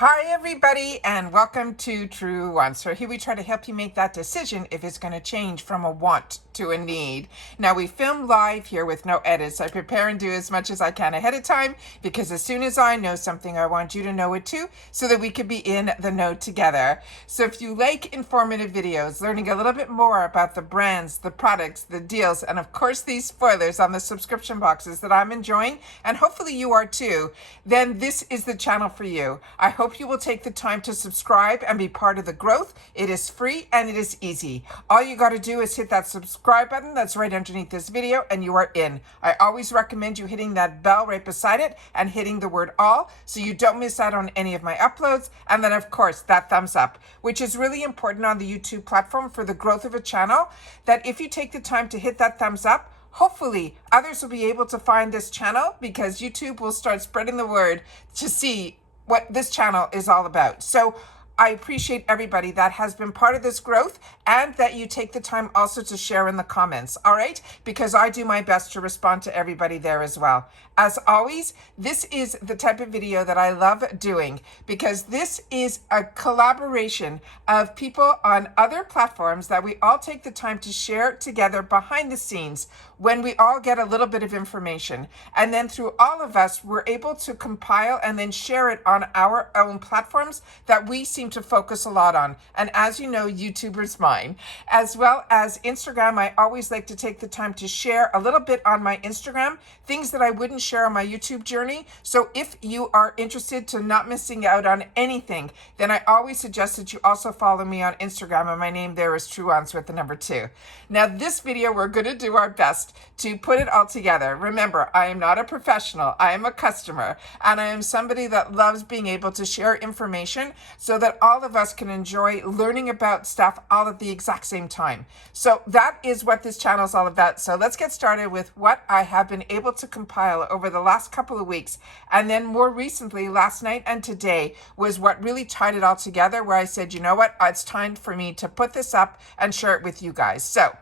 Hi everybody and welcome to Truewants. So here we try to help you make that decision if it's going to change from a want to a need. Now we film live here with no edits. I prepare and do as much as I can ahead of time because as soon as I know something I want you to know it too so that we can be in the know together. So if you like informative videos, learning a little bit more about the brands, the products, the deals, and of course these spoilers on the subscription boxes that I'm enjoying, and hopefully you are too, then this is the channel for you. I hope you will take the time to subscribe and be part of the growth. It is free and it is easy. All you got to do is hit that subscribe button that's right underneath this video and you are in. I always recommend you hitting that bell right beside it and hitting the word all so you don't miss out on any of my uploads. And then of course that thumbs up, which is really important on the YouTube platform for the growth of a channel, that if you take the time to hit that thumbs up, hopefully others will be able to find this channel because YouTube will start spreading the word to see what this channel is all about. So I appreciate everybody that has been part of this growth and that you take the time also to share in the comments, all right? Because I do my best to respond to everybody there as well. As always, this is the type of video that I love doing because this is a collaboration of people on other platforms that we all take the time to share together behind the scenes when we all get a little bit of information. And then through all of us, we're able to compile and then share it on our own platforms that we seem to focus a lot on. And as you know, YouTuber's mine, as well as Instagram. I always like to take the time to share a little bit on my Instagram, things that I wouldn't share on my YouTube journey. So if you are interested to not missing out on anything, then I always suggest that you also follow me on Instagram, and my name there is Truewants with the number 2. Now this video, we're going to do our best to put it all together. Remember, I am not a professional. I am a customer, and I am somebody that loves being able to share information so that all of us can enjoy learning about stuff all at the exact same time. So that is what this channel is all about. So let's get started with what I have been able to compile over the last couple of weeks. And then more recently, last night and today was what really tied it all together, where I said, you know what, it's time for me to put this up and share it with you guys. So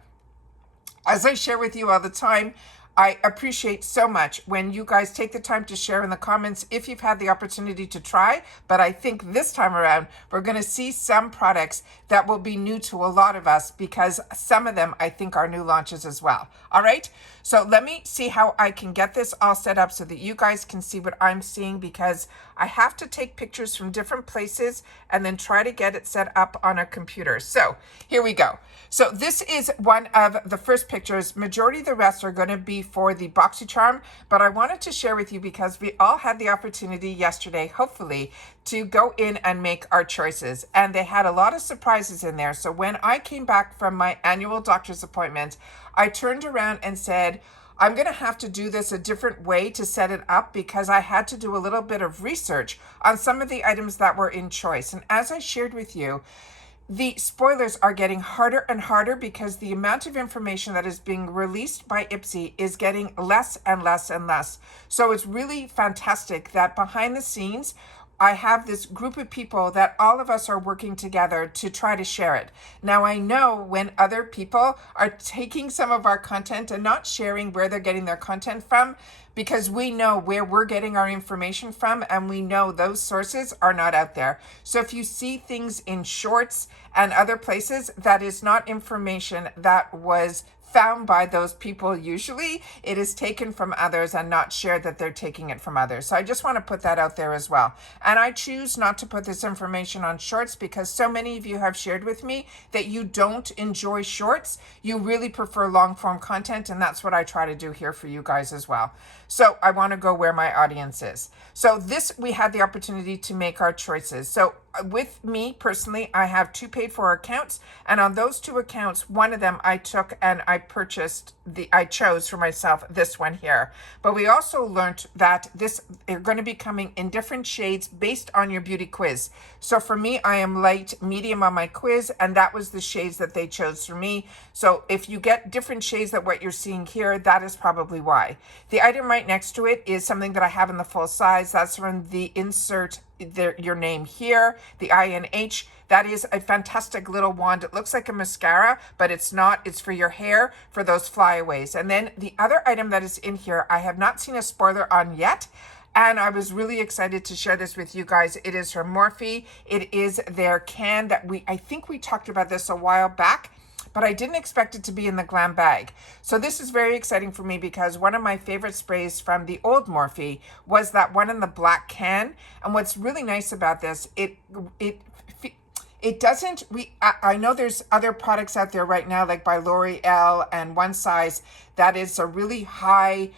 as I share with you all the time, I appreciate so much when you guys take the time to share in the comments if you've had the opportunity to try. But I think this time around, we're going to see some products that will be new to a lot of us because some of them I think are new launches as well. All right. So let me see how I can get this all set up so that you guys can see what I'm seeing, because I have to take pictures from different places and then try to get it set up on a computer. So here we go. So this is one of the first pictures. Majority of the rest are going to be for the Boxycharm, but I wanted to share with you because we all had the opportunity yesterday, hopefully, to go in and make our choices. And they had a lot of surprises in there. So when I came back from my annual doctor's appointment, I turned around and said, I'm going to have to do this a different way to set it up because I had to do a little bit of research on some of the items that were in choice. And as I shared with you, the spoilers are getting harder and harder because the amount of information that is being released by IPSY is getting less and less and less. So it's really fantastic that behind the scenes, I have this group of people that all of us are working together to try to share it. Now, I know when other people are taking some of our content and not sharing where they're getting their content from, because we know where we're getting our information from and we know those sources are not out there. So if you see things in shorts and other places, that is not information that was found by those people. Usually it is taken from others and not shared that they're taking it from others. So I just want to put that out there as well. And I choose not to put this information on shorts because so many of you have shared with me that you don't enjoy shorts. You really prefer long form content, and that's what I try to do here for you guys as well. So I want to go where my audience is. So this, we had the opportunity to make our choices. So with me personally, I have 2 paid for accounts, and on those 2 accounts, one of them I took and I chose for myself this one here. But we also learned that this are going to be coming in different shades based on your beauty quiz. So for me, I am light medium on my quiz, and that was the shades that they chose for me. So if you get different shades than what you're seeing here, that is probably why. The item right next to it is something that I have in the full size. That's from the insert your name here, the INH. That is a fantastic little wand. It looks like a mascara, but it's not. It's for your hair, for those flyaways. And then the other item that is in here, I have not seen a spoiler on yet. And I was really excited to share this with you guys. It is from Morphe. It is their can that I think we talked about this a while back, but I didn't expect it to be in the GlamBag. So this is very exciting for me because one of my favorite sprays from the old Morphe was that one in the black can. And what's really nice about this, it doesn't, I know there's other products out there right now, like by L'Oreal and One Size, that is a really high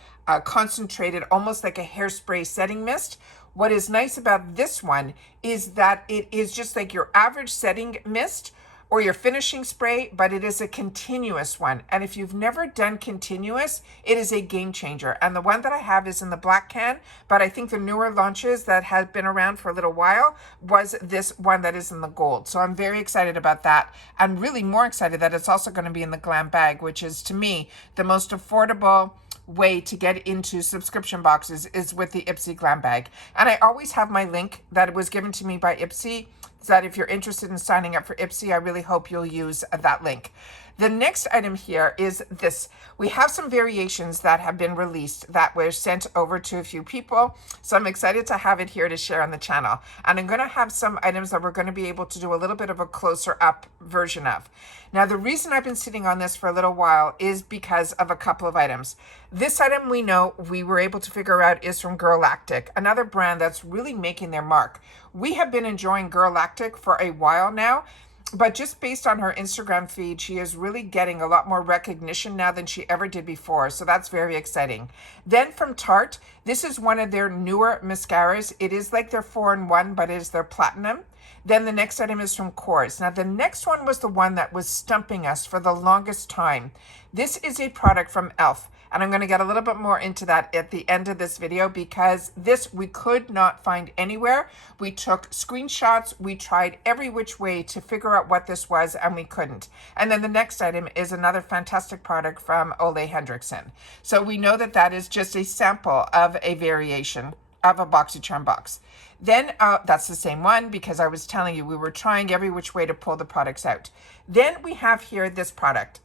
concentrated, almost like a hairspray setting mist. What is nice about this one is that it is just like your average setting mist or your finishing spray, but it is a continuous one. And if you've never done continuous, it is a game changer. And the one that I have is in the black can, but I think the newer launches that have been around for a little while was this one that is in the gold. So I'm very excited about that. I'm really more excited that it's also gonna be in the GlamBag, which is to me, the most affordable way to get into subscription boxes is with the IPSY GlamBag. And I always have my link that was given to me by IPSY, so that if you're interested in signing up for IPSY, I really hope you'll use that link. The next item here is this. We have some variations that have been released that were sent over to a few people. So I'm excited to have it here to share on the channel. And I'm going to have some items that we're going to be able to do a little bit of a closer up version of. Now, the reason I've been sitting on this for a little while is because of a couple of items. This item we know we were able to figure out is from Girlactic, another brand that's really making their mark. We have been enjoying Girlactic for a while now, but just based on her Instagram feed, she is really getting a lot more recognition now than she ever did before. So that's very exciting. Then from Tarte, this is one of their newer mascaras. It is like their 4-in-1, but it is their platinum. Then the next item is from Kors. Now the next one was the one that was stumping us for the longest time. This is a product from e.l.f. And I'm going to get a little bit more into that at the end of this video because this we could not find anywhere. We took screenshots. We tried every which way to figure out what this was and we couldn't. And then the next item is another fantastic product from Ole Henriksen. So we know that that is just a sample of a variation of a Boxycharm box. Then that's the same one because I was telling you we were trying every which way to pull the products out. Then we have here this product.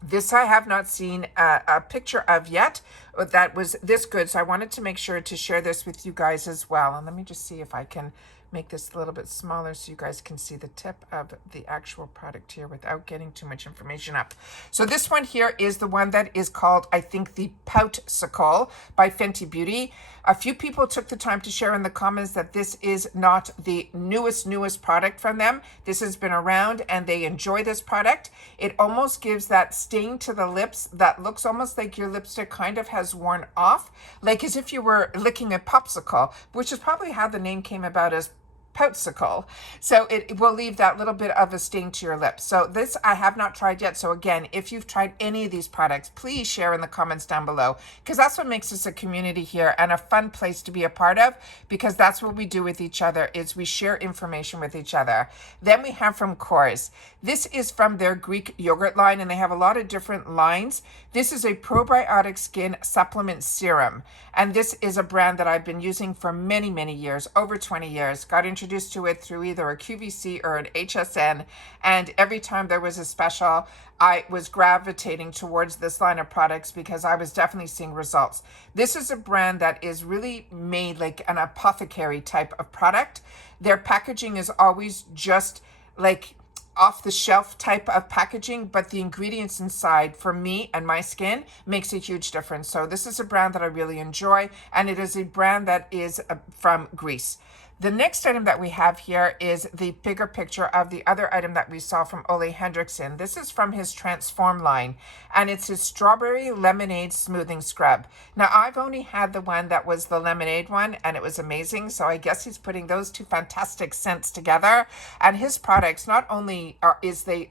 This I have not seen a picture of yet that was this good. So I wanted to make sure to share this with you guys as well. And let me just see if I can make this a little bit smaller so you guys can see the tip of the actual product here without getting too much information up. So this one here is the one that is called, I think, the Poutsicle by Fenty Beauty. A few people took the time to share in the comments that this is not the newest product from them. This has been around and they enjoy this product. It almost gives that sting to the lips that looks almost like your lipstick kind of has worn off, like as if you were licking a popsicle, which is probably how the name came about as Poutsicle. So it will leave that little bit of a sting to your lips. So this I have not tried yet. So again, if you've tried any of these products, please share in the comments down below because that's what makes us a community here and a fun place to be a part of because that's what we do with each other is we share information with each other. Then we have from Kors. This is from their Greek yogurt line and they have a lot of different lines. This is a probiotic skin supplement serum. And this is a brand that I've been using for many, many years, over 20 years. Got introduced to it through either a QVC or an HSN. And every time there was a special, I was gravitating towards this line of products because I was definitely seeing results. This is a brand that is really made like an apothecary type of product. Their packaging is always just like off the shelf type of packaging, but the ingredients inside for me and my skin makes a huge difference. So this is a brand that I really enjoy and it is a brand that is from Greece. The next item that we have here is the bigger picture of the other item that we saw from Ole Henriksen. This is from his Transform line, and it's his Strawberry Lemonade Smoothing Scrub. Now, I've only had the one that was the lemonade one, and it was amazing. So I guess he's putting those two fantastic scents together. And his products, not only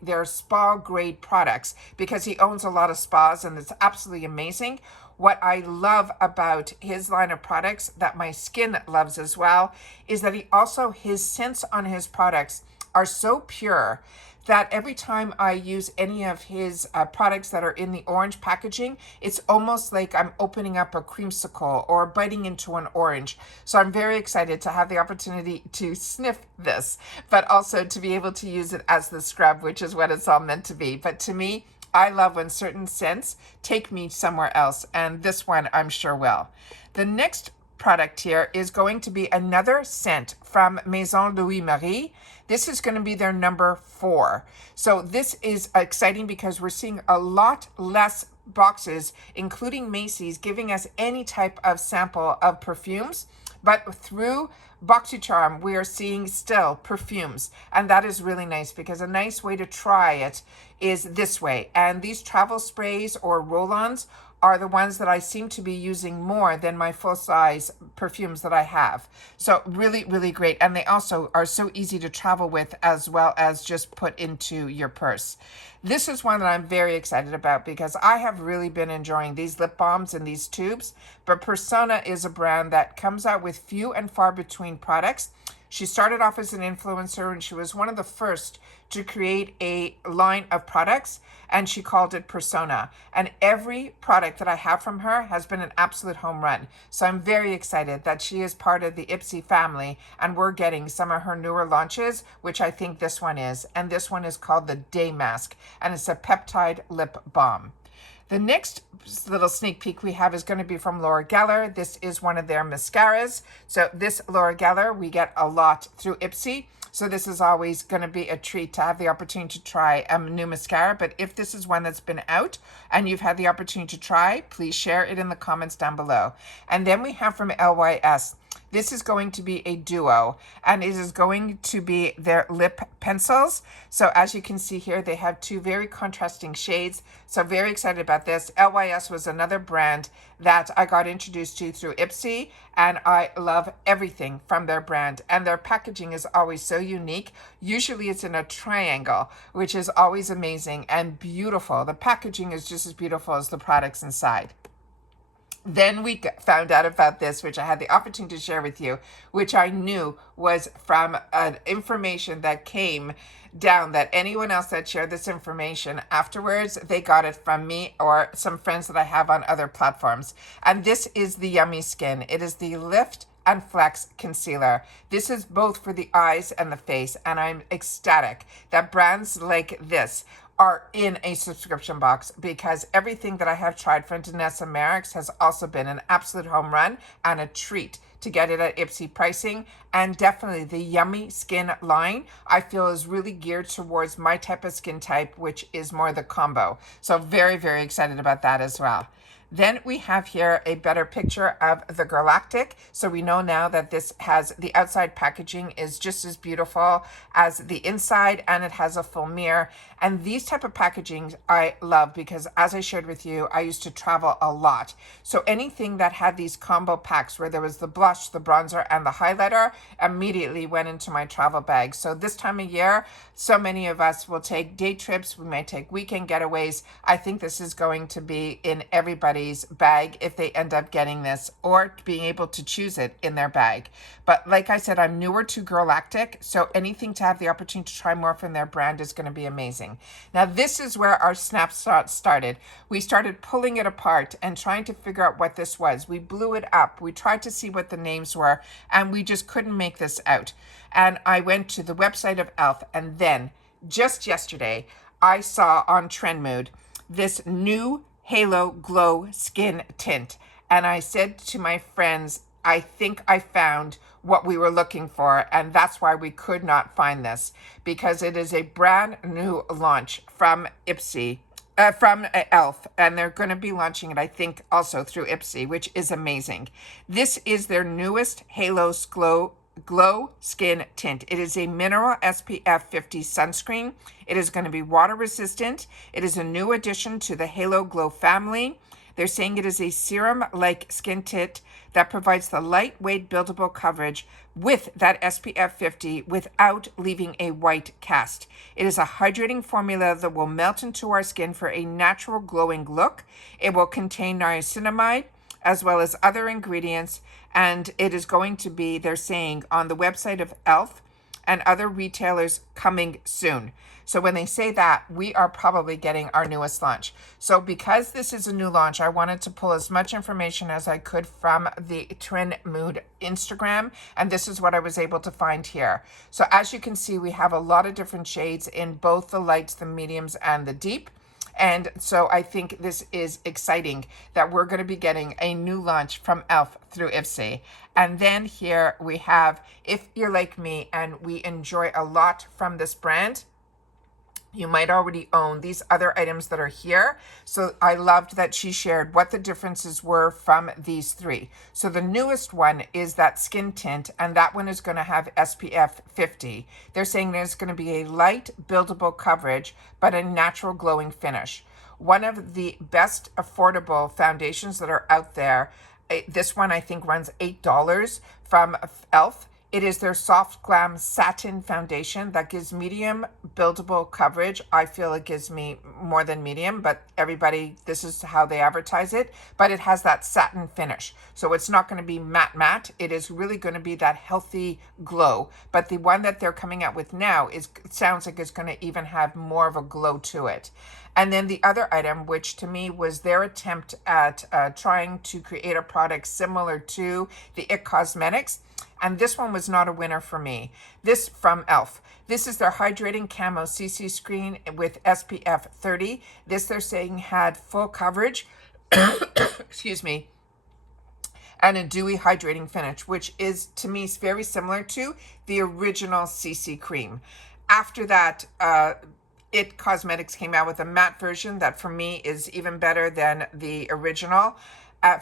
they're spa-grade products, because he owns a lot of spas, and it's absolutely amazing. What I love about his line of products that my skin loves as well is that his scents on his products are so pure that every time I use any of his products that are in the orange packaging, it's almost like I'm opening up a creamsicle or biting into an orange. So I'm very excited to have the opportunity to sniff this, but also to be able to use it as the scrub, which is what it's all meant to be. But to me, I love when certain scents take me somewhere else, and this one I'm sure will. The next product here is going to be another scent from Maison Louis Marie. This is going to be their number 4. So this is exciting because we're seeing a lot less boxes, including Macy's, giving us any type of sample of perfumes. But through Boxycharm, we are seeing still perfumes. And that is really nice because a nice way to try it is this way. And these travel sprays or roll-ons are the ones that I seem to be using more than my full-size perfumes that I have. So really, really great. And they also are so easy to travel with as well as just put into your purse. This is one that I'm very excited about because I have really been enjoying these lip balms in these tubes. But Persona is a brand that comes out with few and far between products. She started off as an influencer and she was one of the first to create a line of products, and she called it Persona. And every product that I have from her has been an absolute home run. So I'm very excited that she is part of the IPSY family and we're getting some of her newer launches, which I think this one is. And this one is called the Day Mask, and it's a peptide lip balm. The next little sneak peek we have is going to be from Laura Geller. This is one of their mascaras. So this Laura Geller, we get a lot through IPSY. So this is always going to be a treat to have the opportunity to try a new mascara. But if this is one that's been out and you've had the opportunity to try, please share it in the comments down below. And then we have from LYS. This is going to be a duo, and it is going to be their lip pencils. So as you can see here, they have 2 very contrasting shades. So very excited about this. LYS was another brand that I got introduced to through IPSY, and I love everything from their brand. And their packaging is always so unique. Usually it's in a triangle, which is always amazing and beautiful. The packaging is just as beautiful as the products inside. Then we found out about this, which I had the opportunity to share with you, which I knew was from information that came down, that anyone else that shared this information afterwards, they got it from me or some friends that I have on other platforms. And this is the Yummy Skin. It is the Lift and Flex Concealer. This is both for the eyes and the face, and I'm ecstatic that brands like this are in a subscription box, because everything that I have tried from Danessa Merrick's has also been an absolute home run and a treat to get it at IPSY pricing. And definitely the Yummy Skin line, I feel, is really geared towards my type of skin type, which is more the combo. So very, very excited about that as well. Then we have here a better picture of the Galactic. So we know now that this has, the outside packaging is just as beautiful as the inside, and it has a full mirror. And these type of packaging I love because, as I shared with you, I used to travel a lot. So anything that had these combo packs where there was the blush, the bronzer, and the highlighter immediately went into my travel bag. So this time of year, so many of us will take day trips. We may take weekend getaways. I think this is going to be in everybody's bag if they end up getting this, or being able to choose it in their bag. But like I said, I'm newer to Galactic, so anything to have the opportunity to try more from their brand is going to be amazing. Now this is where our snapshot started. We started pulling it apart and trying to figure out what this was. We blew it up. We tried to see what the names were, and we just couldn't make this out. And I went to the website of e.l.f, and then just yesterday I saw on Trendmood this new Halo Glow Skin Tint. And I said to my friends, I think I found what we were looking for, and that's why we could not find this, because it is a brand new launch from IPSY, from e.l.f, and they're going to be launching it, I think, also through IPSY, which is amazing. This is their newest Halo Glow Skin Tint. It is a mineral SPF 50 sunscreen. It is going to be water resistant. It is a new addition to the Halo Glow family. They're saying it is a serum-like skin tint that provides the lightweight buildable coverage with that SPF 50 without leaving a white cast. It is a hydrating formula that will melt into our skin for a natural glowing look. It will contain niacinamide as well as other ingredients, and it is going to be, they're saying, on the website of e.l.f and other retailers coming soon. So when they say that, we are probably getting our newest launch. So because this is a new launch, I wanted to pull as much information as I could from the Trendmood Instagram, and this is what I was able to find here. So as you can see, we have a lot of different shades in both the lights, the mediums, and the deep. And so I think this is exciting that we're going to be getting a new launch from e.l.f. through IPSY. And then here we have, if you're like me and we enjoy a lot from this brand, you might already own these other items that are here. So I loved that she shared what the differences were from these three. So the newest one is that skin tint, and that one is going to have SPF 50. They're saying there's going to be a light buildable coverage, but a natural glowing finish. One of the best affordable foundations that are out there. This one I think runs $8 from e.l.f. It is their Soft Glam Satin Foundation that gives medium buildable coverage. I feel it gives me more than medium, but everybody, this is how they advertise it. But it has that satin finish. So it's not going to be matte. It is really going to be that healthy glow. But the one that they're coming out with now is, it sounds like it's going to even have more of a glow to it. And then the other item, which to me was their attempt at trying to create a product similar to the IT Cosmetics. And this one was not a winner for me. This from e.l.f. This is their Hydrating Camo CC Screen with SPF 30. This they're saying had full coverage, excuse me, and a dewy hydrating finish, which is to me very similar to the original CC cream. After that, IT Cosmetics came out with a matte version that for me is even better than the original.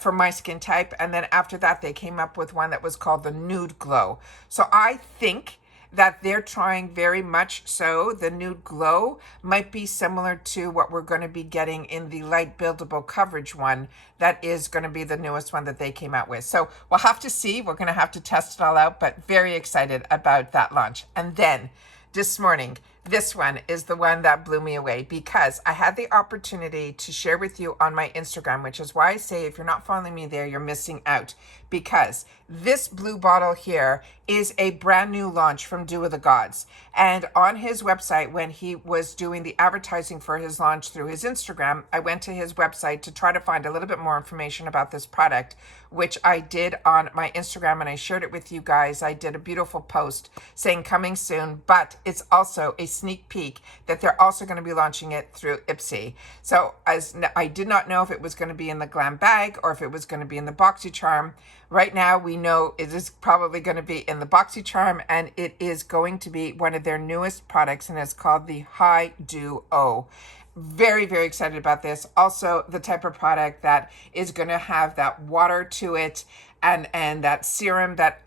For my skin type, and then after that they came up with one that was called the Nude Glow. So I think that they're trying very much so. The Nude Glow might be similar to what we're going to be getting in the light buildable coverage one that is going to be the newest one that they came out with. So we'll have to see. We're going to have to test it all out, but very excited about that launch. And then this morning, this one is the one that blew me away because I had the opportunity to share with you on my Instagram, which is why I say if you're not following me there, you're missing out, because this blue bottle here is a brand new launch from Do of the Gods. And on his website, when he was doing the advertising for his launch through his Instagram, I went to his website to try to find a little bit more information about this product, which I did on my Instagram, and I shared it with you guys. I did a beautiful post saying coming soon, but it's also a sneak peek that they're also going to be launching it through IPSY. So as I did not know if it was going to be in the GlamBag or if it was going to be in the Boxycharm. Right now we know it is probably going to be in the Boxycharm, and it is going to be one of their newest products, and it's called the High Duo. Very, very excited about this. Also the type of product that is going to have that water to it, and that serum that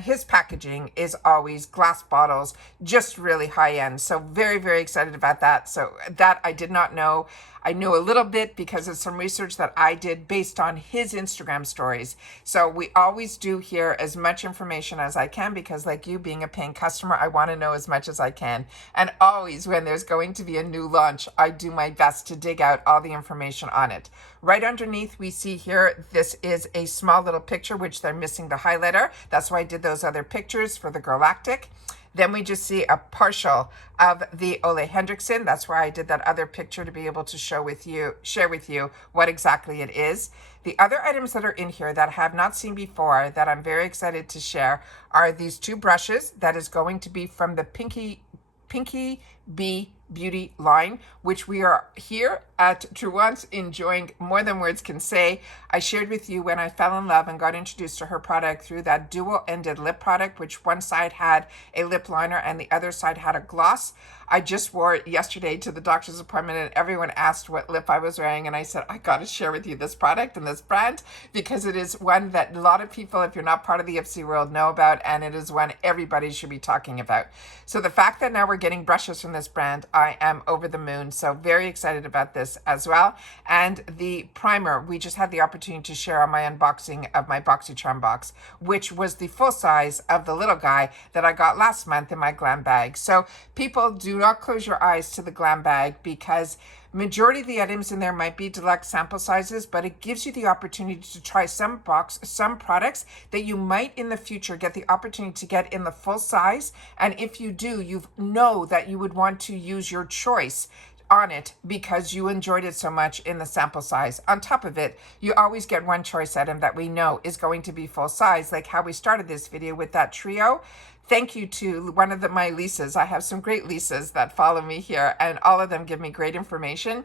his packaging is always glass bottles, just really high end. So very, very excited about that. So that I did not know. I knew a little bit because of some research that I did based on his Instagram stories. So we always do here as much information as I can, because like you being a paying customer, I want to know as much as I can. And always when there's going to be a new launch, I do my best to dig out all the information on it. Right underneath we see here, this is a small little picture, which they're missing the highlighter. That's why I did those other pictures for the Galactic. Then we just see a partial of the Ole Henriksen. That's why I did that other picture, to be able to share with you what exactly it is. The other items that are in here that I have not seen before that I'm very excited to share are these two brushes that is going to be from the Pinky Bee Beauty line, which we are here at Truewants enjoying more than words can say. I shared with you when I fell in love and got introduced to her product through that dual-ended lip product, which one side had a lip liner and the other side had a gloss. I just wore it yesterday to the doctor's appointment, and everyone asked what lip I was wearing, and I said, I got to share with you this product and this brand, because it is one that a lot of people, if you're not part of the IPSY world, know about, and it is one everybody should be talking about. So the fact that now we're getting brushes from this brand, I am over the moon. So very excited about this as well. And the primer, we just had the opportunity to share on my unboxing of my Boxycharm box, which was the full size of the little guy that I got last month in my GlamBag. So people, do not close your eyes to the GlamBag, because majority of the items in there might be deluxe sample sizes, but it gives you the opportunity to try some products that you might in the future get the opportunity to get in the full size. And if you do, you know that you would want to use your choice on it because you enjoyed it so much in the sample size. On top of it, you always get one choice item that we know is going to be full size, like how we started this video with that trio. thank you to one of my Lisas. I have some great Lisas that follow me here, and all of them give me great information.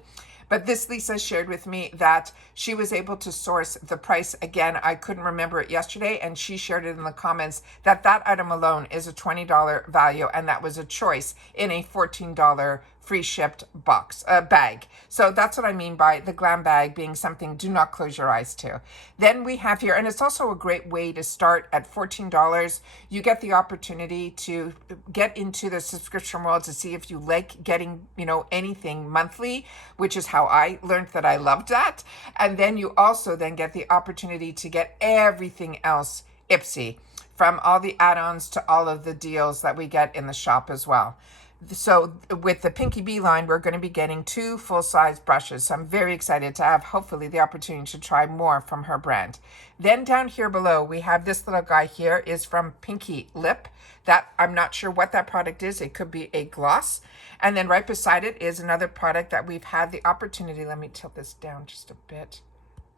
But this Lisa shared with me that she was able to source the price. Again, I couldn't remember it yesterday, and she shared it in the comments that that item alone is a $20 value, and that was a choice in a $14 free shipped bag. So that's what I mean by the GlamBag being something do not close your eyes to. Then we have here, and it's also a great way to start at $14. You get the opportunity to get into the subscription world to see if you like getting, anything monthly, which is how I learned that I loved that. And then you also then get the opportunity to get everything else IPSY, from all the add-ons to all of the deals that we get in the shop as well. So with the Pinky Bee line, we're going to be getting 2 full-size brushes. So I'm very excited to have, hopefully, the opportunity to try more from her brand. Then down here below, we have this little guy here is from Pinky Lip. That I'm not sure what that product is. It could be a gloss. And then right beside it is another product that we've had the opportunity. Let me tilt this down just a bit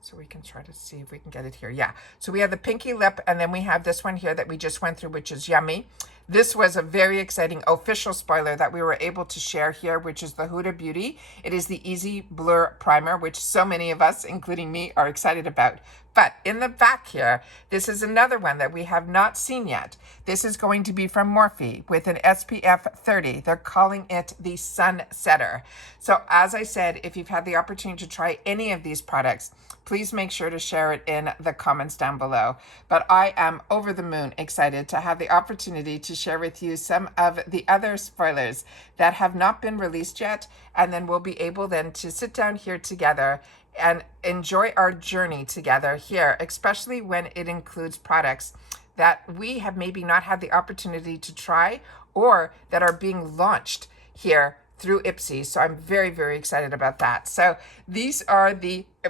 so we can try to see if we can get it here. Yeah. So we have the Pinky Lip, and then we have this one here that we just went through, which is Yummy. This was a very exciting official spoiler that we were able to share here, which is the Huda Beauty. It is the Easy Blur Primer, which so many of us, including me, are excited about. But in the back here, this is another one that we have not seen yet. This is going to be from Morphe with an SPF 30. They're calling it the Sun Setter. So as I said, if you've had the opportunity to try any of these products, please make sure to share it in the comments down below. But I am over the moon excited to have the opportunity to share with you some of the other spoilers that have not been released yet. And then we'll be able then to sit down here together and enjoy our journey together here, especially when it includes products that we have maybe not had the opportunity to try or that are being launched here through IPSY. So I'm very, very excited about that. So these are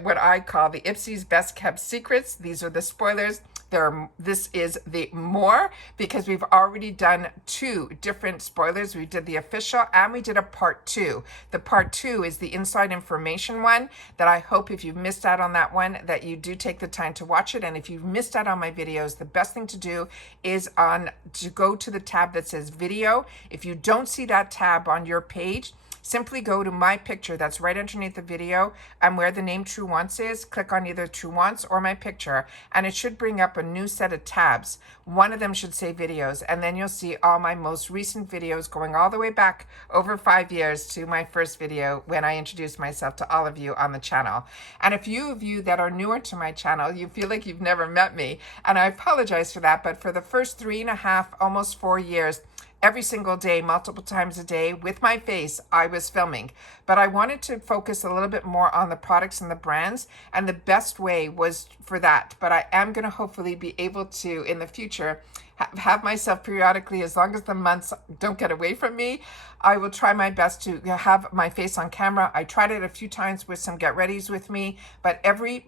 what I call the IPSY's best kept secrets. These are the spoilers. This is the more, because we've already done 2 different spoilers. We did the official and we did a part 2. The part 2 is the inside information one that I hope, if you've missed out on that one, that you do take the time to watch it. And if you've missed out on my videos, the best thing to do is to go to the tab that says video. If you don't see that tab on your page, simply go to my picture that's right underneath the video and where the name Truewants is. Click on either Truewants or my picture, and it should bring up a new set of tabs. One of them should say videos, and then you'll see all my most recent videos going all the way back over 5 years to my first video when I introduced myself to all of you on the channel. And a few of you that are newer to my channel, you feel like you've never met me, and I apologize for that, but for the first 3.5, almost 4 years, every single day, multiple times a day, with my face, I was filming. But I wanted to focus a little bit more on the products and the brands, and the best way was for that. But I am going to hopefully be able to, in the future, have myself periodically, as long as the months don't get away from me, I will try my best to have my face on camera. I tried it a few times with some get-readies with me, but every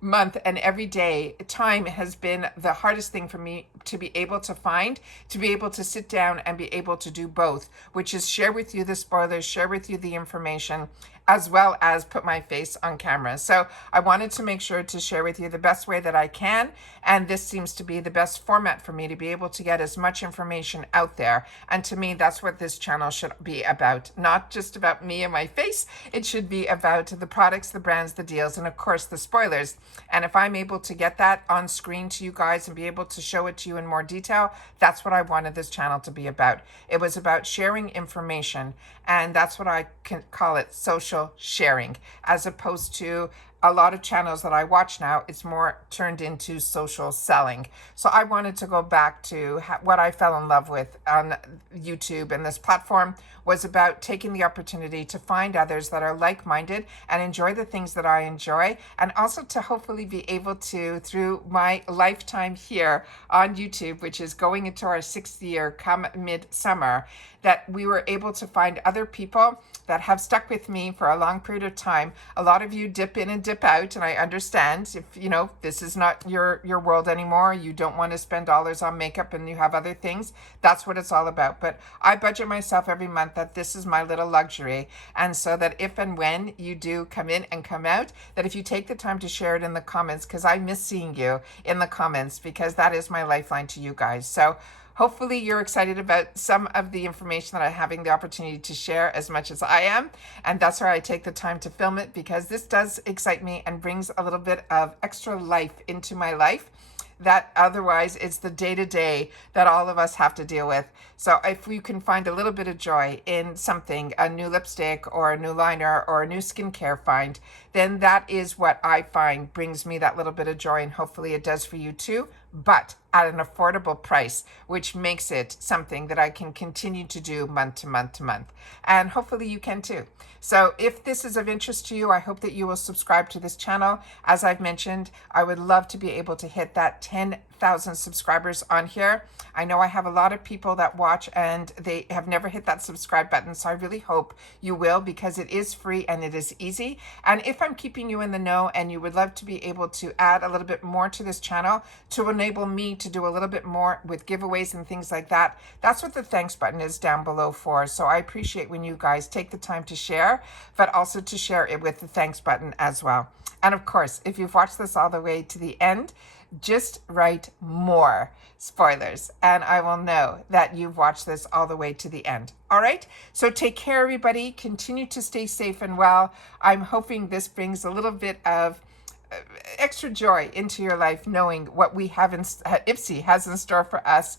month and every day, time has been the hardest thing for me to be able to find, to be able to sit down and be able to do both, which is share with you the spoilers, share with you the information, as well as put my face on camera. So I wanted to make sure to share with you the best way that I can, and this seems to be the best format for me to be able to get as much information out there. And to me, that's what this channel should be about. Not just about me and my face, it should be about the products, the brands, the deals, and of course the spoilers. And if I'm able to get that on screen to you guys and be able to show it to you in more detail, that's what I wanted this channel to be about. It was about sharing information, and that's what I can call it, social sharing, as opposed to a lot of channels that I watch now, it's more turned into social selling. So I wanted to go back to what I fell in love with on YouTube, and this platform was about taking the opportunity to find others that are like-minded and enjoy the things that I enjoy, and also to hopefully be able to, through my lifetime here on YouTube, which is going into our 6th year come midsummer, that we were able to find other people that have stuck with me for a long period of time. A lot of you dip in and dip out, and I understand if, this is not your world anymore, you don't want to spend dollars on makeup and you have other things, that's what it's all about. But I budget myself every month that this is my little luxury. And so that if and when you do come in and come out, that if you take the time to share it in the comments, because I miss seeing you in the comments, because that is my lifeline to you guys. So hopefully you're excited about some of the information that I'm having the opportunity to share as much as I am. And that's why I take the time to film it, because this does excite me and brings a little bit of extra life into my life that otherwise it's the day-to-day that all of us have to deal with. So if you can find a little bit of joy in something, a new lipstick or a new liner or a new skincare find, then that is what I find brings me that little bit of joy, and hopefully it does for you too, but at an affordable price, which makes it something that I can continue to do month to month to month. And hopefully you can too. So if this is of interest to you, I hope that you will subscribe to this channel. As I've mentioned, I would love to be able to hit that 10,000 subscribers on here. I know I have a lot of people that watch and they have never hit that subscribe button, so I really hope you will, because it is free and it is easy. And if I'm keeping you in the know and you would love to be able to add a little bit more to this channel to enable me to do a little bit more with giveaways and things like that, that's what the thanks button is down below for. So I appreciate when you guys take the time to share, but also to share it with the thanks button as well. And of course, if you've watched this all the way to the end, just write more spoilers and I will know that you've watched this all the way to the end. All right, so take care, everybody. Continue to stay safe and well. I'm hoping this brings a little bit of extra joy into your life, knowing what we have in IPSY has in store for us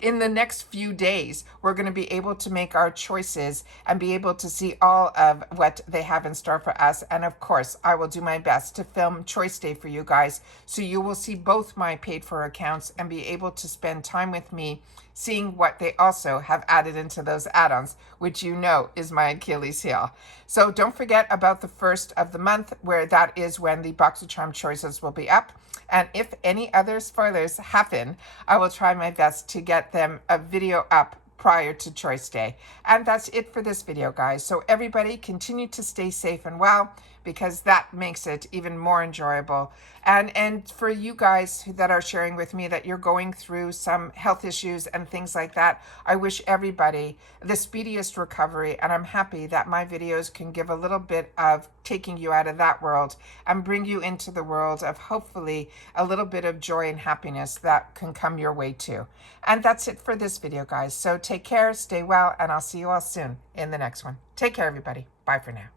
in the next few days. We're going to be able to make our choices and be able to see all of what they have in store for us. And of course, I will do my best to film Choice Day for you guys, so you will see both my paid for accounts and be able to spend time with me seeing what they also have added into those add-ons, which you know is my Achilles heel. So don't forget about the 1st of the month, where that is when the Boxycharm choices will be up. And if any other spoilers happen, I will try my best to get them a video up prior to Choice Day. And that's it for this video, guys. So everybody continue to stay safe and well, because that makes it even more enjoyable. And for you guys that are sharing with me that you're going through some health issues and things like that, I wish everybody the speediest recovery. And I'm happy that my videos can give a little bit of taking you out of that world and bring you into the world of hopefully a little bit of joy and happiness that can come your way too. And that's it for this video, guys. So take care, stay well, and I'll see you all soon in the next one. Take care, everybody. Bye for now.